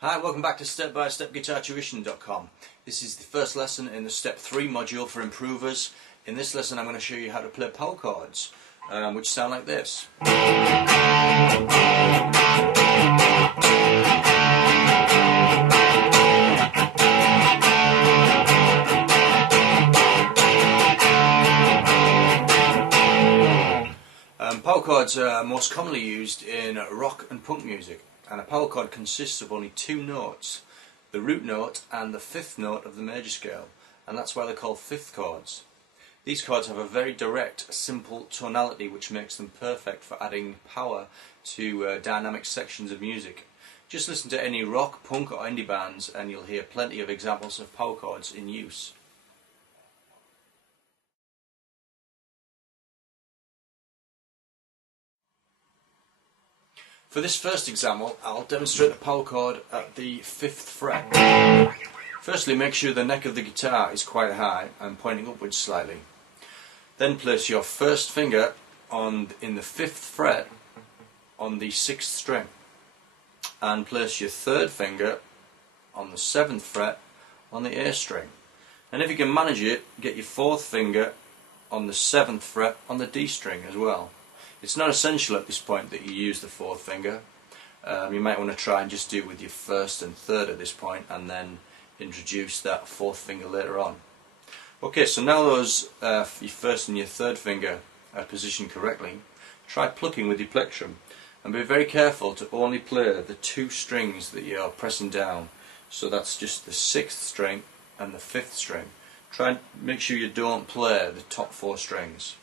Hi, welcome back to StepByStepGuitarTuition.com. This is the first lesson in the Step 3 module for improvers. In this lesson I'm going to show you how to play power chords, which sound like this. Power chords are most commonly used in rock and punk music, and a power chord consists of only two notes, the root note and the fifth note of the major scale, and that's why they're called fifth chords. These chords have a very direct, simple tonality which makes them perfect for adding power to dynamic sections of music. Just listen to any rock, punk or indie bands and you'll hear plenty of examples of power chords in use. For this first example, I'll demonstrate the power chord at the 5th fret. Firstly, make sure the neck of the guitar is quite high and pointing upwards slightly. Then place your first finger in the 5th fret on the 6th string, and place your third finger on the 7th fret on the A string. And if you can manage it, get your fourth finger on the 7th fret on the D string as well. It's not essential at this point that you use the fourth finger. You might want to try and just do it with your first and third at this point, and then introduce that fourth finger later on. Okay, so now those your first and your third finger are positioned correctly, try plucking with your plectrum, and be very careful to only play the two strings that you're pressing down. So that's just the 6th string and the 5th string. Try and make sure you don't play the top four strings.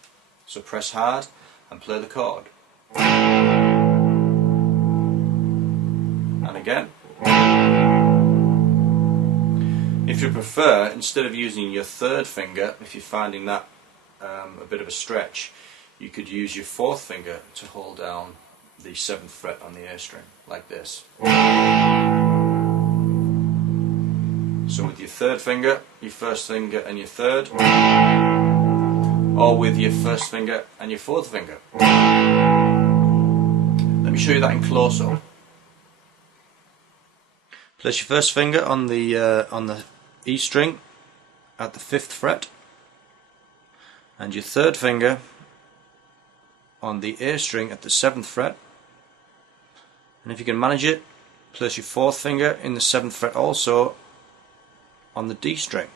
So press hard and play the chord. And again. If you prefer, instead of using your third finger, if you're finding that a bit of a stretch, you could use your fourth finger to hold down the 7th fret on the A string, like this. So with your third finger, your first finger and your third, or with your first finger and your fourth finger. Let me show you that in close-up. Place your first finger on the E string at the 5th fret, and your third finger on the A string at the 7th fret. And if you can manage it, place your fourth finger in the 7th fret also on the D string.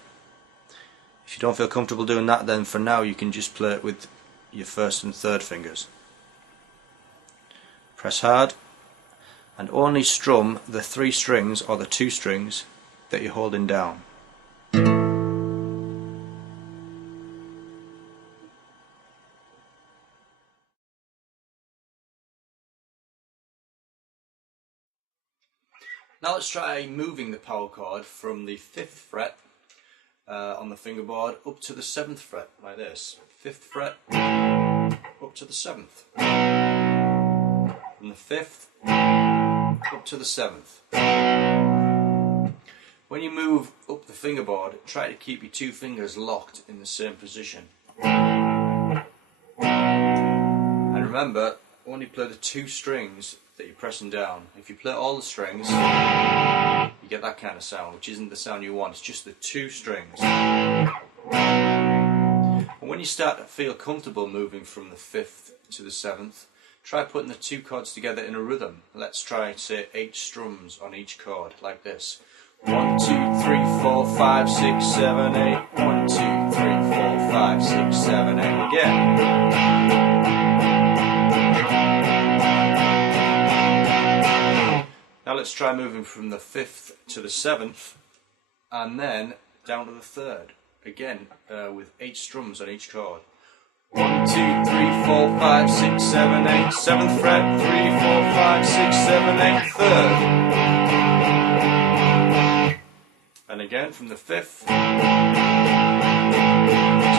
If you don't feel comfortable doing that, then for now you can just play it with your first and third fingers. Press hard and only strum the three strings or the two strings that you're holding down. Now let's try moving the power chord from the 5th fret on the fingerboard up to the 7th fret, like this. 5th fret up to the 7th. From the 5th up to the 7th. When you move up the fingerboard, try to keep your two fingers locked in the same position. And remember, only play the two strings that you're pressing down. If you play all the strings, you get that kind of sound, which isn't the sound you want. It's just the two strings. And when you start to feel comfortable moving from the 5th to the 7th, try putting the two chords together in a rhythm. Let's try, say, 8 strums on each chord, like this. 1, 2, 3, 4, 5, 6, 7, 8. 1, 2, 3, 4, 5, 6, 7, 8. Again. Now let's try moving from the 5th to the 7th and then down to the 3rd. Again, with 8 strums on each chord. 1, 2, 3, 4, 5, 6, 7, 8. 7th fret, 3, 4, 5, 6, 7, 8. 3rd. And again from the 5th to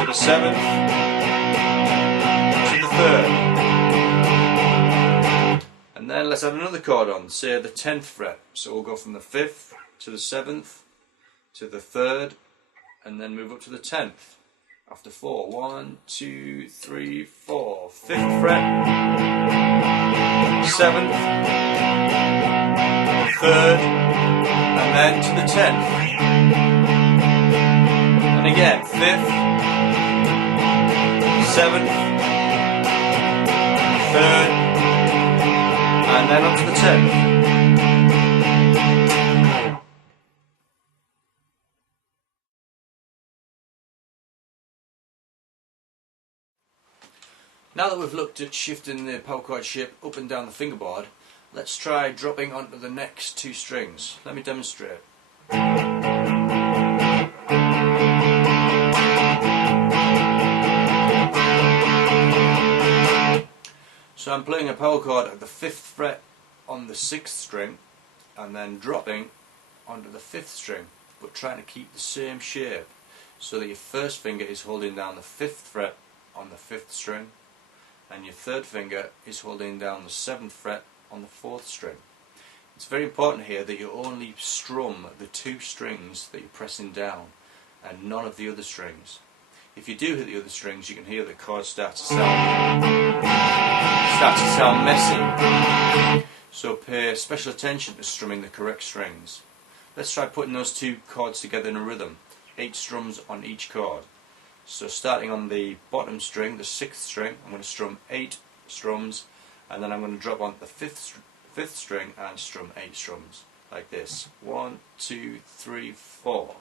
the 7th to the 3rd. And then let's add another chord on, say the 10th fret. So we'll go from the 5th to the 7th to the 3rd and then move up to the 10th. after 4. 1, 2, 3, 4. 5th fret, 7th, 3rd, and then to the 10th. And again, 5th, 7th, 3rd, and then on to the 10th. Now that we've looked at shifting the power chord shape up and down the fingerboard, let's try dropping onto the next 2 strings. Let me demonstrate. So I'm playing a power chord at the 5th fret on the 6th string and then dropping onto the 5th string, but trying to keep the same shape so that your first finger is holding down the 5th fret on the 5th string and your third finger is holding down the 7th fret on the 4th string. It's very important here that you only strum the 2 strings that you're pressing down and none of the other strings. If you do hit the other strings, you can hear the chord start to sound messy. So pay special attention to strumming the correct strings. Let's try putting those 2 chords together in a rhythm. 8 strums on each chord. So starting on the bottom string, the 6th string, I'm going to strum 8 strums, and then I'm going to drop on the 5th string and strum 8 strums, like this. 1, 2, 3, 4.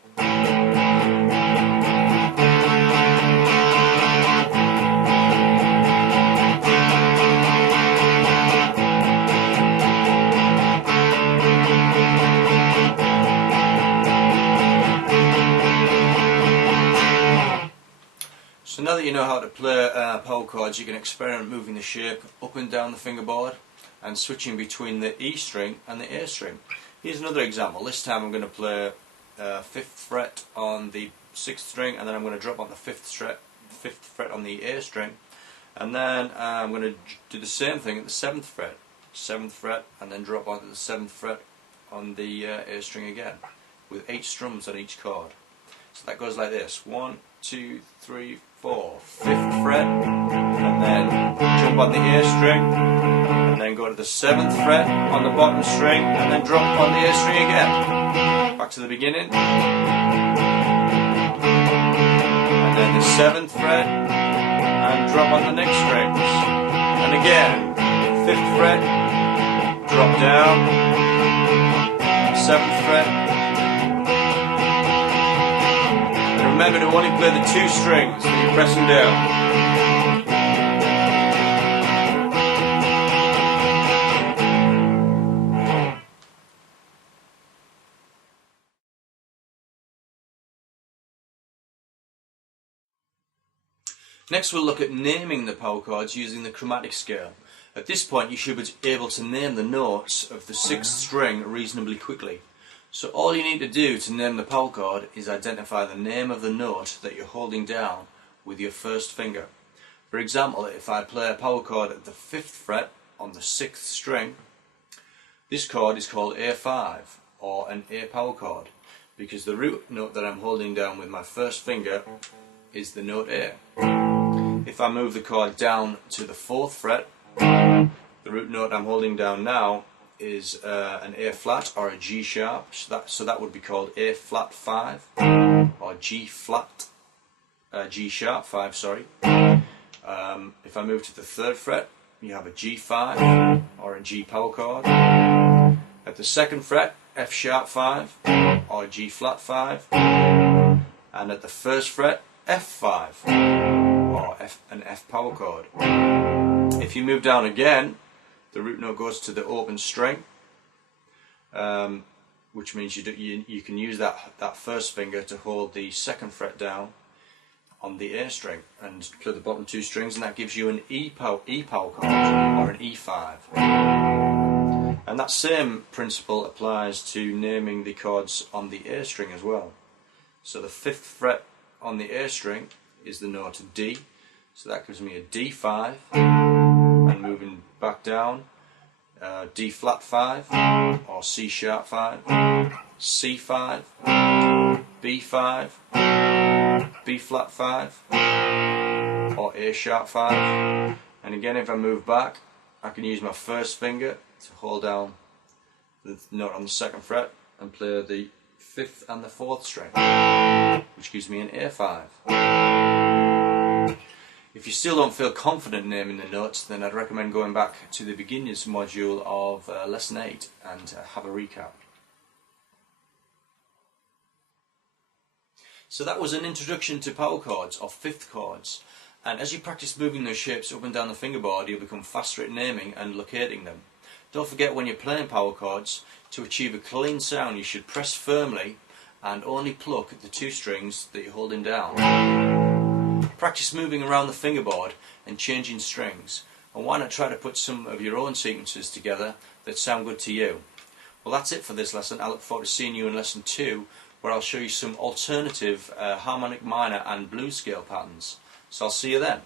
So now that you know how to play power chords, you can experiment moving the shape up and down the fingerboard and switching between the E string and the A string. Here's another example. This time I'm going to play 5th fret on the 6th string, and then I'm going to drop on the 5th fret on the A string, and then I'm going to do the same thing at the 7th fret, and then drop onto the 7th fret on the A string again, with 8 strums on each chord. So that goes like this: 1, 2, 3, 4. 5th fret, and then jump on the A string, and then go to the 7th fret on the bottom string, and then drop on the A string again. Back to the beginning, and then the 7th fret, and drop on the next strings, and again 5th fret, drop down, 7th fret. Remember to only play the 2 strings that you're pressing down. Next we'll look at naming the power chords using the chromatic scale. At this point you should be able to name the notes of the 6th string reasonably quickly. So all you need to do to name the power chord is identify the name of the note that you're holding down with your first finger. For example, if I play a power chord at the 5th fret on the 6th string, this chord is called A5, or an A power chord, because the root note that I'm holding down with my first finger is the note A. If I move the chord down to the 4th fret, the root note I'm holding down now is an A flat or a G sharp, so that would be called A flat 5 or G sharp 5, sorry. If I move to the 3rd fret, you have a G5 or a G power chord. At the 2nd fret, F sharp 5 or G flat 5, and at the 1st fret, F5 or an F power chord. If you move down again, the root note goes to the open string, which means you can use that first finger to hold the 2nd fret down on the A string and play the bottom 2 strings, and that gives you an E power chord or an E5. And that same principle applies to naming the chords on the A string as well. So the 5th fret on the A string is the note D, so that gives me a D5, and moving back down, D flat 5 or C sharp 5, C5, B5, B flat 5 or A sharp 5, and again if I move back I can use my first finger to hold down the note on the 2nd fret and play the 5th and the 4th string, which gives me an A5. If you still don't feel confident naming the notes, then I'd recommend going back to the beginners module of lesson 8 and have a recap. So that was an introduction to power chords or 5th chords, and as you practice moving those shapes up and down the fingerboard you'll become faster at naming and locating them. Don't forget, when you're playing power chords, to achieve a clean sound you should press firmly and only pluck the 2 strings that you're holding down. Practice moving around the fingerboard and changing strings, and why not try to put some of your own sequences together that sound good to you. Well, that's it for this lesson. I look forward to seeing you in lesson 2, where I'll show you some alternative harmonic minor and blues scale patterns. So I'll see you then.